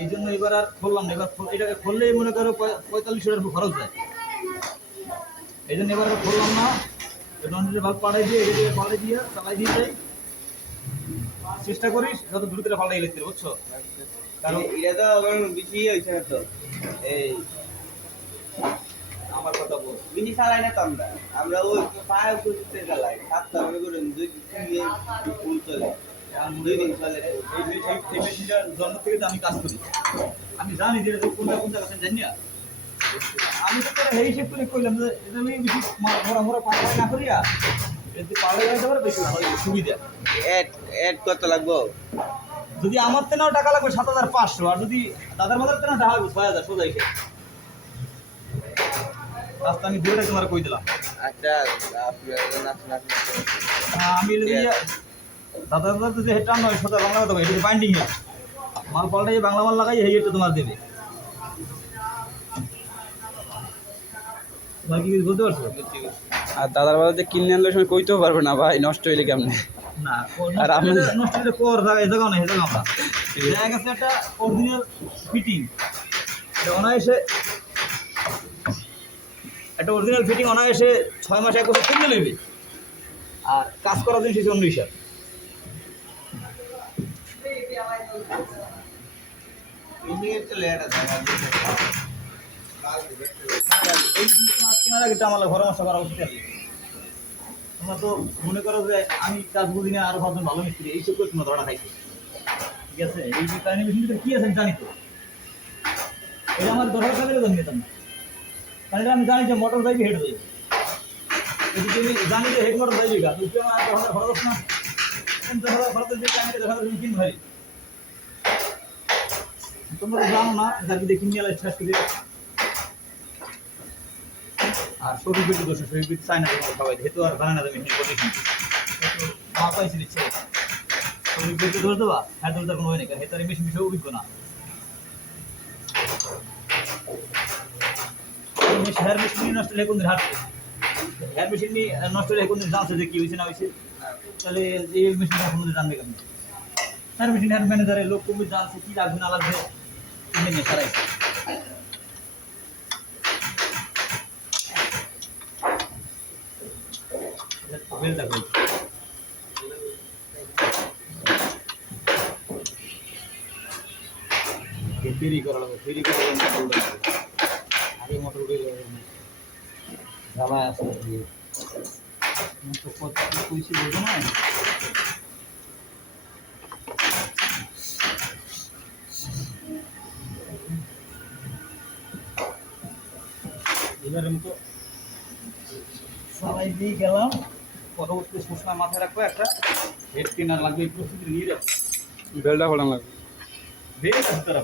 এই জন্য এবার আর খুললাম না। এবার এটাকে খুললেই মনে করো 4500 টাকা খরচ যায়। এই জন্য এবার আর খুললাম না। নন্দিতে ভাগ পাড়াই দিয়ে এদিকে পাড়াই দিয়ে চালাই দিয়ে যাই। চেষ্টা করিস যত দ্রুত পাল্টাই গেলে বুঝছো, কারণ এটা তো বেশি হয়েছে না তো। এই আমার কথা বল, মিনি চালাই না তো আমরা ওই পায়ে করতে চালাই 7টা মনে করেন 2-3 দিন ফুল চলে, 2 দিন চলে। এই মেশিনটার জন্ম থেকে তো আমি কাজ করি, আমি জানি যে এটা কোনটা কোনটা কাছে জানি না। আমি তো তোরা এই হিসেব করে কইলাম যে এটা আমি বেশি মোরা মোরা পাল্টা না করিয়া যদি পাল্টা যাইতে পারে বেশি ভালো সুবিধা। এড কত লাগবো? যদি আমার তো নাও টাকা লাগবে 7500, আর যদি দাদার মাদার তো না টাকা লাগবে 6000 সোজা হিসেব। রাস্তা আমি দুইটা তোমার কই দিলাম। আচ্ছা আপনার আমি যদি দাদার মাদার তো যে হেটা নয় সোজা বাংলা কথা কই, এটা বাইন্ডিং এর মাল পাল্টাই বাংলা মাল লাগাই এই এটা তোমার দেবে। তোমার কি বুঝতে পারছো? আর দাদার বাড়িতে কিনে আনলে সময় কইতেও পারবে না ভাই নষ্ট হইলে কেমনে। না আর আমি নষ্ট করে কর জায়গা এই জায়গা না, এই জায়গা আমরা দেখা গেছে একটা অরিজিনাল ফিটিং, অনায়াসে একটা অরিজিনাল ফিটিং অনায়াসে 6 মাস 1 বছর কিনে নেবে। আর কাজ করার জিনিস হচ্ছে অন্য হিসাব। এই তোমার কেনার আগে আমার ঘর মশা করা উচিত। তোমরা তো মনে করো যে আমি কাজ বুঝি না, আরো ভাবছেন ভালো মিস্ত্রি, এইসব করে তোমরা ধরা খাইছো। ঠিক আছে, এই যে কাহিনী মেশিনটা কি আছে জানি তো, এটা আমার ধরার কাজে জানি নিতাম না, কারণ এটা আমি জানি যে মোটর যাইবে হেড যাইবে। যদি তুমি জানি যে হেড মোটর যাইবে গা, তুমি আমার 10,000 খরচ না, 50,000 খরচ দিয়ে টাইমে 10,000 তুমি কিন ভাই। তোমরা তো জানো না যাকে দেখি নিয়ে এলে শেষ করে। আর শরীর পেটে দোষ, শরীর পেট চাই না তোমার সবাই, যেহেতু আর জানে না তুমি মেশিন করতে কিন্তু মা পাইছি দিচ্ছে শরীর পেটে দোষ দেবা, হ্যাঁ দোষ দেওয়ার কোনো হয় না, কারণ হেতার মেশিন বিষয়ে অভিজ্ঞ না। হেয়ার মেশিন নিয়ে নষ্ট হলে কোন দিন হাঁটছে, হেয়ার মেশিন নিয়ে নষ্ট হলে কোন দিন জানছে যে কি হয়েছে না হয়েছে, তাহলে এই মেশিনটা কোনো জানবে কেন? হেয়ার মেশিন হেয়ার ম্যানেজারের লোক কমে জানছে কি লাগবে না লাগবে কিনে নিয়ে সারাইছে। ফেরি করা লাগবে, ফেরি করে আগে মোটর উঠে যাবে জ্বালায় আসলে কত কইছি বলবো না। এবারের মতো সবাই দিয়ে গেলাম, পরবর্তী সবসময় মাথায় রাখবো একটা হেড কেনার লাগবে, এই প্রস্তুতি নিয়ে যাবো। বেলটা ফোটানো লাগবে। বেড়ে তারা